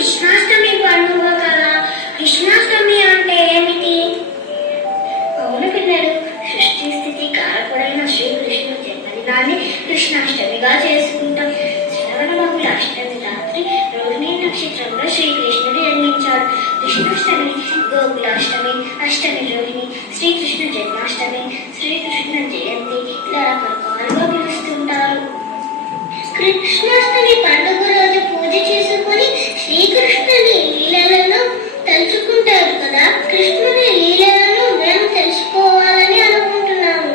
కృష్ణాష్టమి పండుగ కదా. కృష్ణాష్టమి అంటే ఏమిటి? అవును పిల్లలు, సృష్టి స్థితి కారకుడైన శ్రీకృష్ణుడు జన్మదినాన్ని కృష్ణాష్టమిగా చేసుకుంటాం. శ్రావణ బహుళ అష్టమి రాత్రి రోహిణి నక్షత్రంలో శ్రీకృష్ణుడు జన్మించాడు. కృష్ణాష్టమి, గోకులాష్టమి, అష్టమి రోహిణి, శ్రీకృష్ణ జన్మాష్టమి, శ్రీకృష్ణ జయంతి ఇలా రకరకాలుగా పిలుస్తుంటారు. కృష్ణాష్టమి పండుగ రోజు పూజ చేసుకుని శ్రీకృష్ణుని లీలలను తలుచుకుంటారు కదా. కృష్ణుని లీలలను మేము తెలుసుకోవాలని అనుకుంటున్నాము.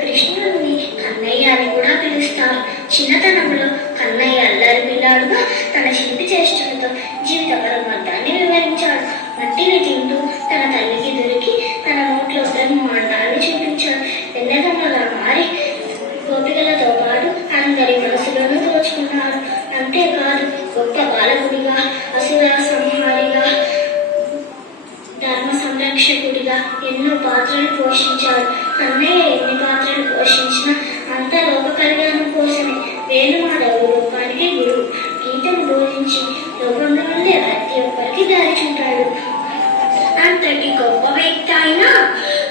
కృష్ణుడిని కన్నయ్య అని కూడా పిలుస్తారు. చిన్నతనంలో కన్నయ్య అల్లరి పిల్లాడుగా తన శిల్పి చేష్టలతో జీవిత పరమార్థాన్ని వివరించాడు. మట్టిని తింటూ తన తల్లికి దొరికి తన నోట్లో బ్రహ్మాండాన్ని చూపించాడు. వెన్నెదమ్మగా మారి గోపికలతో పాటు అందరి మనసులోనూ దోచుకున్నాడు. అంతేకాదు గొప్ప బాలకుడిగా, అసుర సంహారిగా, ధర్మ సంరక్షకుడిగా ఎన్నో పాత్రలు పోషించాడు. కన్నయ్య ఎన్ని పాత్రలు పోషించినా అంత లోక కళ్యాణం కోసమే. వేణుమాధవుడు లోకానికి గురువు. గీతను బోధించి లోకంలో ఉండే ప్రతి ఒక్కరికి దారి చూపాడు. అంతటి గొప్ప వ్యక్తి అయిన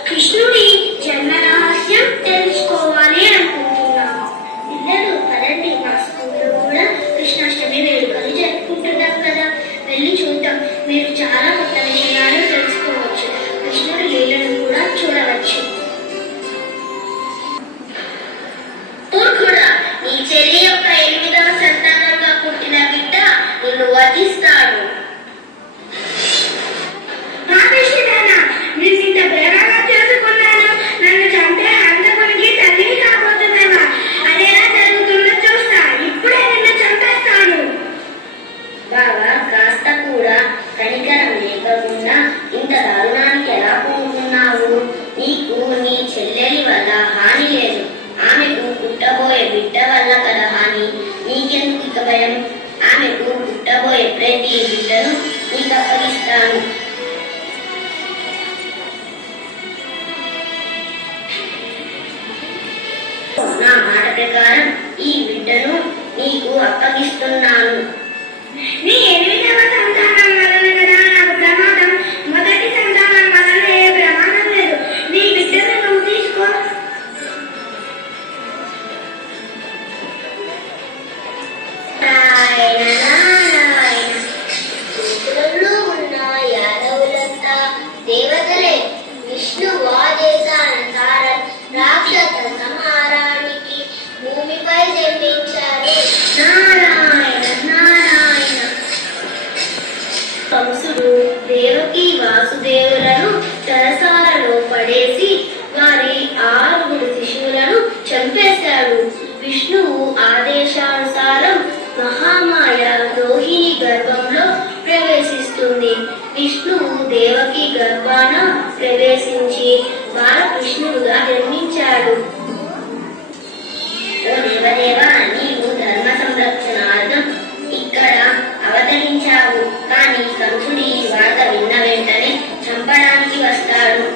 కృష్ణుడి జన్మ రహస్యం తెలుసుకోవాలి అనుకుంటున్నాను. పిల్లలు పదండి, మా స్కూల్లో కూడా కృష్ణాష్టమి వేడుకలు జరుపుకుంటున్నాం కదా, వెళ్ళి చూద్దాం. మీరు చాలా కొత్త విషయాలు తెలుసుకోవచ్చు. కృష్ణుడి లీలను కూడా చూడవచ్చు. నీ చెల్లి యొక్క 8వ సంతానంగా పుట్టిన బిడ్డ నిన్ను వధిస్తాడు. నిన్నింత ప్రేమగా చేసుకున్నాను, నన్ను చంపే హంతకునికి తల్లిని కాబోతున్నావా? అదేలా జరుగుతుందో చూస్తా. ఇప్పుడే నిన్ను చంపేస్తాను. బాబా, కాస్త కూడా కనికరం లేకుండా ఇంత దారుణానికి ఎలా పోతున్నావు? నీకు నీ చెల్లెలి వల్ల హాని లేదు, ఆమెకు పుట్టబోయే బిడ్డ వల్ల కదా హాని. నీకెందుకు ఇక భయం? ఆమెకు పుట్టబోయే ప్రతి బిడ్డను నీకు అప్పగిస్తాను. నా మాట ప్రకారం ఈ బిడ్డను నీకు అప్పగిస్తున్నాను. నీ 8వ సంతానం వలన కదా నాకు ప్రమాదం. మొదటి సంతానం వలన ఏ ప్రమాదం లేదు. నీ బిడ్డను నువ్వు తీసుకో. ఊపిరిలో ఉన్న యాదవులంతా దేవతలే. విష్ణు ఆదేశానుసారం రాక్షస సంహారానికి భూమిపై జన్మించారు. నారాయణ నారాయణ. కంసుడు దేవకి వాసుదేవులను చెరసాలలో పడేసి వారి 6 శిశువులను చంపేశాడు. విష్ణువు ఆదేశానుసారం మహామాయ రోహిణి గర్భంలో ప్రవేశిస్తుంది. విష్ణువు దేవకి గర్భాన ప్రవేశించి బాలకృష్ణుడుగా జన్మించాడు. ఓ దేవదేవ, నీవు ధర్మ సంరక్షణార్థం ఇక్కడ అవతరించావు. కానీ కంసుడి ఈ వార్త విన్న వెంటనే చంపడానికి వస్తాడు.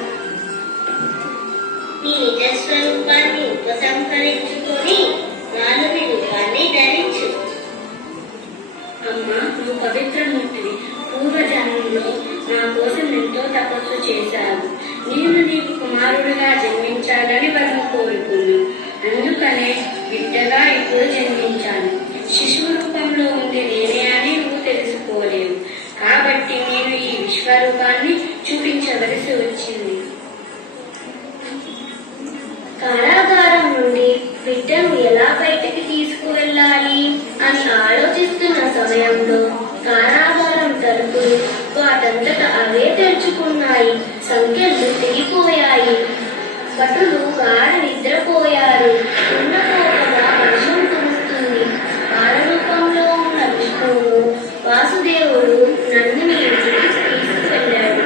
నీ నిజ స్వరూపాన్ని ఉపసంహరించుకొని మానవి రూపాన్ని ధరించు. అమ్మా, నువ్వు పవిత్రమూర్తివి. పూర్వజన్మలో నా కోసం ఎంతో తపస్సు చేశావు. నేను నీకు కుమారుడిగా జన్మించాలని వరం కోరుకున్నాను. అందుకనే బిడ్డగా ఇప్పుడు జన్మించాను. శిశువు రూపంలో ఉంది నేనే అని నువ్వు తెలుసుకోలేవు. కాబట్టి నేను ఈ విశ్వరూపాన్ని చూపించవలసి వచ్చింది. కారాగారం నుండి బిడ్డను ఎలా బయటికి తీసుకువెళ్ళాలి అని ఆలోచిస్తున్న సమయంలో కారాగారం తలుపులు వాటంతట అవే తెరుచుకున్నాయి. సంఖ్యలు తెగిపోయాయి. భటులు గాఢ నిద్రపోయారు. ఉన్నతోటగా వర్షం కురుస్తుంది. బాలరూపంలో ఉన్న విష్ణువు వాసుదేవుడు నందిని ఇంటికి తీసుకువెళ్ళాడు.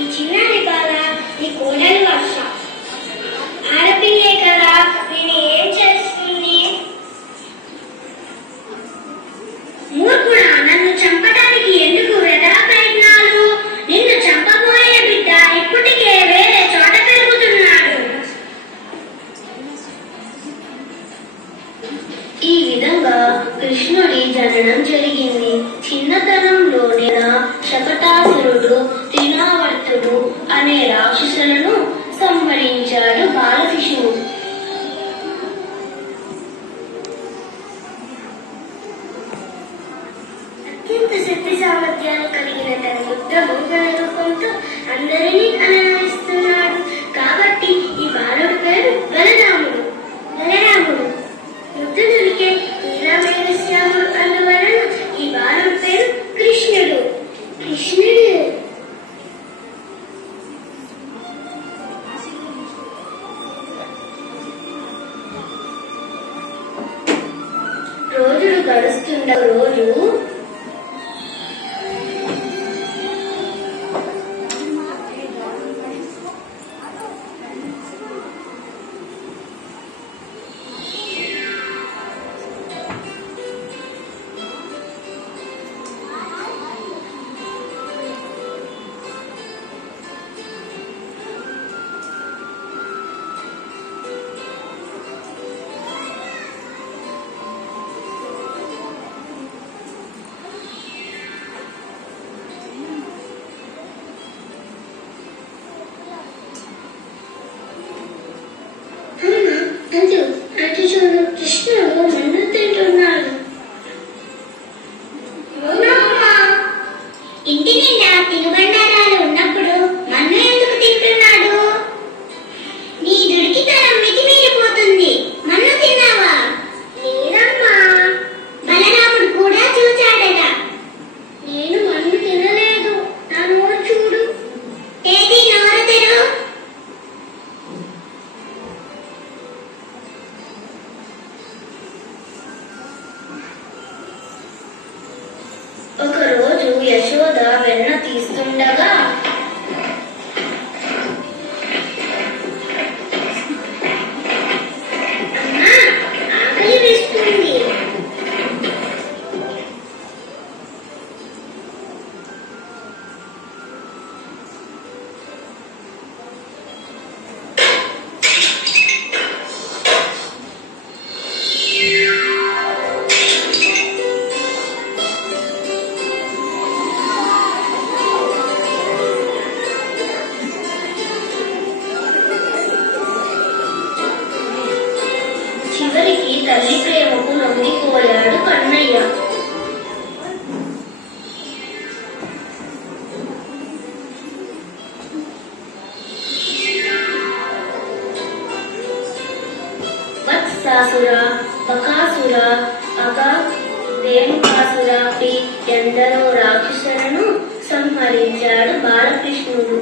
ఈ చిన్నారి బాల నీ కోడలు వర్ష. ఆడపిల్లే కదా, నేను ఏం చేస్తుంది? మూర్ఖుడా, నన్ను చంపడానికి ఎందుకు వృధా ప్రయత్నాలు? నిన్ను చంపబోయే బిడ్డ ఇప్పటికే వేరే చోట పెరుగుతున్నాడు. ఈ విధంగా కృష్ణుడి జననం జరిగింది. చిన్నతనంలోనే శకటాసురుడు, త్రినావర్తుడు అనే రాక్షసులను సంహరించాడు బాలకృష్ణుడు. అత్యంత శక్తి సామర్థ్యాలు కలిగిన తన యుద్ధ మోహన రూపంతో అందరినీ అలనాయిస్తున్నాడు. కాబట్టి ఈ బాలుడి పేరు బలరాముడు. యుద్ధుడికే నీలమైన శ్యాముడు అందువలన ఈ బాలుడి పేరు కృష్ణుడు. రోజులు గడుస్తున్న రోజు అటు చూడు, కృష్ణుడు మన్ను తింటున్నాడు. ఇంటి నిండా తినుబండారాలు ఉన్నప్పుడు మన్ను ఎందుకు తింటున్నాడు? నీ దుడికితనం మితిమీరిపోతుంది. మన్ను తిన్నావా? లేదమ్మా. బలరాముడు కూడా చూచాడట. నేను మన్ను తినలేదు. నా నోరు చూడు. తేదీ నోరు తెరు. ఒకరోజు యశోద వెన్న తీస్తుండగా అమ్మా, ఆకలి వేస్తుంది. చివరికి తల్లి ప్రేమకు నొంగిపోయాడు కన్నయ్య. వత్సాసుర, బకాసుర, రేణుకాసుర ఎందరో రాక్షసులను సంహరించాడు బాలకృష్ణుడు.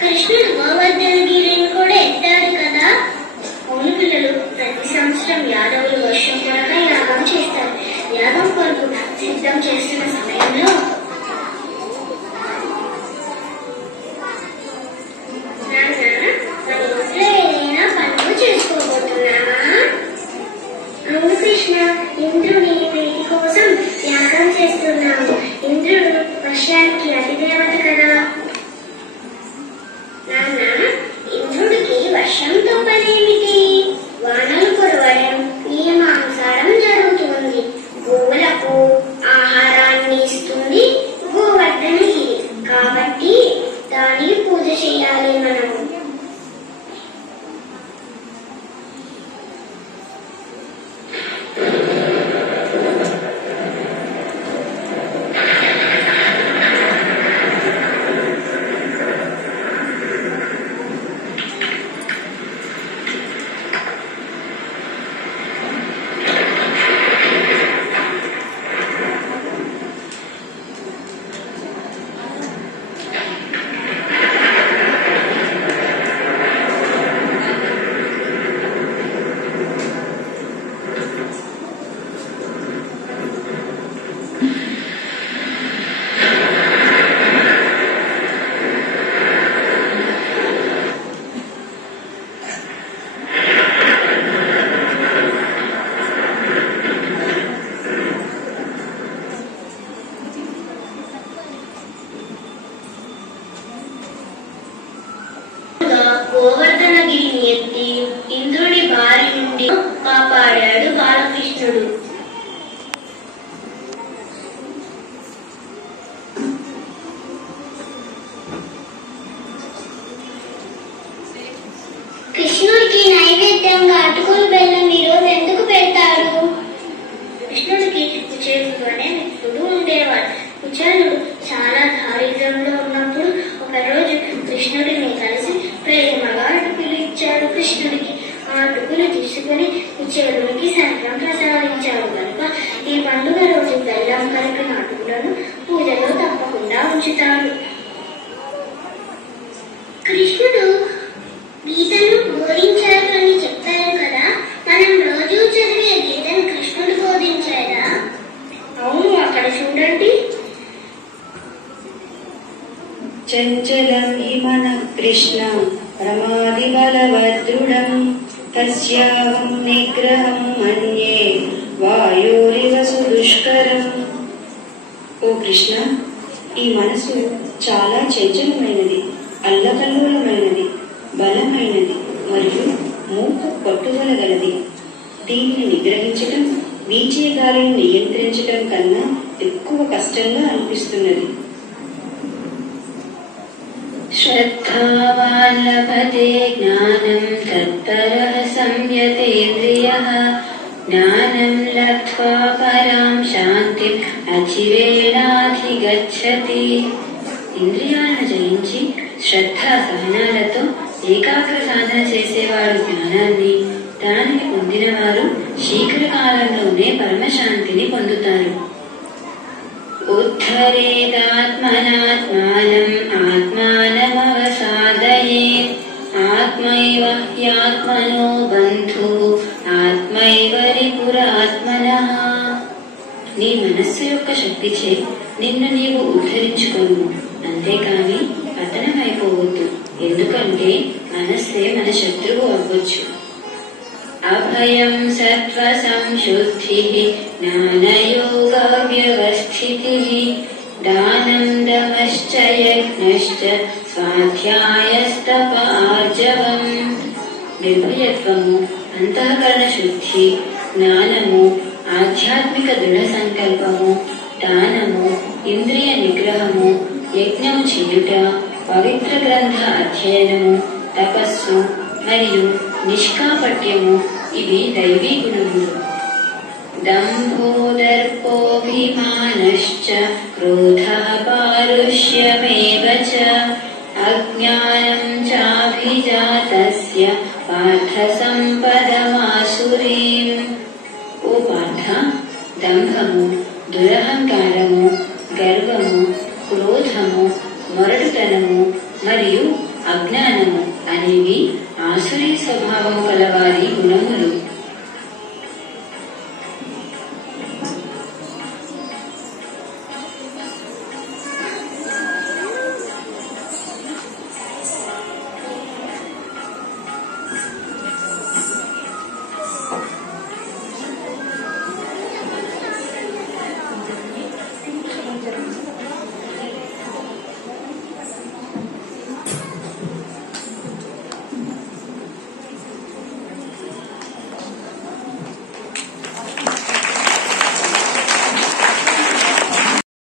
కృష్ణుడు గోవర్ధనగిరిని కూడా ఎత్తాడు కదా. అవును పిల్లలు, ప్రతి సంవత్సరం యాదవులు వర్షం కొరకై యాగం చేస్తారు. యాగం కొరకు సిద్ధం చేస్తున్న సమయంలో మన ఇంట్లో ఏదైనా పనులు చేసుకోబోతున్నావా? అవును కృష్ణ, ఇంద్రుని ప్రీతి కోసం యాగం చేస్తున్నాము. ఇంద్రుడు వర్షానికి అధిదేవత కదా. నాన్న, ఇంద్రుడికి వర్షంతో పనేమిటి? వానలు కురవడం నియమానుసారం జరుగుతుంది. గోవులకు ఆహారాన్ని మందరగిరిని ఎత్తి ఇంద్రుడి బారి నుండి కాపాడాడు బాలకృష్ణుడు. కృష్ణుడికి నైవేద్యంగా అటుకులు బెల్లం ఈరోజు ఎందుకు పెడతాడు? కృష్ణుడికి కుచేలుడు మిత్రుడు ఉండేవాడు. కుచేలుడు చాలా దారిద్ర్యంలో ఉన్నప్పుడు ఒకరోజు కృష్ణుడిని కలిసి ప్రేమగా అటుకులు ఇచ్చాడు. కృష్ణుడికి ఆ అటుకులు తీసుకుని కుచేలుడికి సాయంత్రం ప్రసాదించాడు. కనుక ఈ పండుగ రోజు బెల్లం కలిపిన అటుకులను పూజలో తప్పకుండా ఉంచుతాడు. కృష్ణుడు గీతను బోధించాడు అని చెప్పారు కదా, మనం రోజు చదివే గీతను కృష్ణుడు బోధించాడా? అవును, అక్కడ చూడండి. చంచలం హి మనః కృష్ణ ప్రమాది బలవదృఢం తస్యాహం నిగ్రహం మన్యే వాయోరివ సుదుష్కరం. ఓ కృష్ణ, ఈ మనసు చాలా చంచలమైనది, అల్లకల్లోలమైనది, బలమైనది మరియు మూకు పట్టుదల గలది. దీన్ని నిగ్రహించటం వీచే గాలిని నియంత్రించటం కన్నా ఎక్కువ కష్టంగా అనిపిస్తున్నది. శ్రద్ధావాన్ లభతే జ్ఞానం తత్పరః సంయతేంద్రియః జ్ఞానం లబ్ధ్వా పరాం శాంతిం అచిరేణాధిగచ్చతి. ఇంద్రియాలను జయించి శ్రద్ధ సహనాలతో ఏకాగ్ర సాధన చేసేవాడు జ్ఞానాన్ని, దానిని పొందిన వారు శీఘ్రకాలంలోనే పరమశాంతిని పొందుతారు. ఉద్ధరేదాత్మనాత్మానం ఆత్మానమవసాదయేత్ ఆత్మైవ హ్యాత్మనో బంధుః ఆత్మైవ రిపురాత్మనః. నీ మనస్సు యొక్క శక్తిచే నిన్ను నీవు ఉద్ధరించుకొను, అంతేకాని పతనమైపోవద్దు. ఎందుకంటే మనస్సే మన శత్రువు అవ్వచ్చు. అభయం సత్వ సంశుద్ధిః జ్ఞానయోగ వ్యవస్థితిః దానం దమశ్చ యజ్ఞశ్చ స్వాధ్యాయస్తప ఆర్జవం. నిర్భయత్వము, అంతఃకరణ శుద్ధి, జ్ఞానము, ఆధ్యాత్మిక దృఢ సంకల్పము, దానము, ఇంద్రియ నిగ్రహము, యజ్ఞము చేయుట, పవిత్ర గ్రంథ అధ్యయనము, తపస్సు మరియు నిష్కాపట్యము ఇవి దైవీ గుణములు. దంభోదర్పోభిమానశ్చ క్రోధః పారుష్యమేవ చ అజ్ఞానం చాభిజాతస్య పార్థ సంపదమాసురీం. ఓ పార్థ, దంభము, దురహంకారము, గర్వము, క్రోధము, మొరటుతనము మరియు అజ్ఞానము అనేవి ఆసురీ స్వభావము కలవారి గుణములు.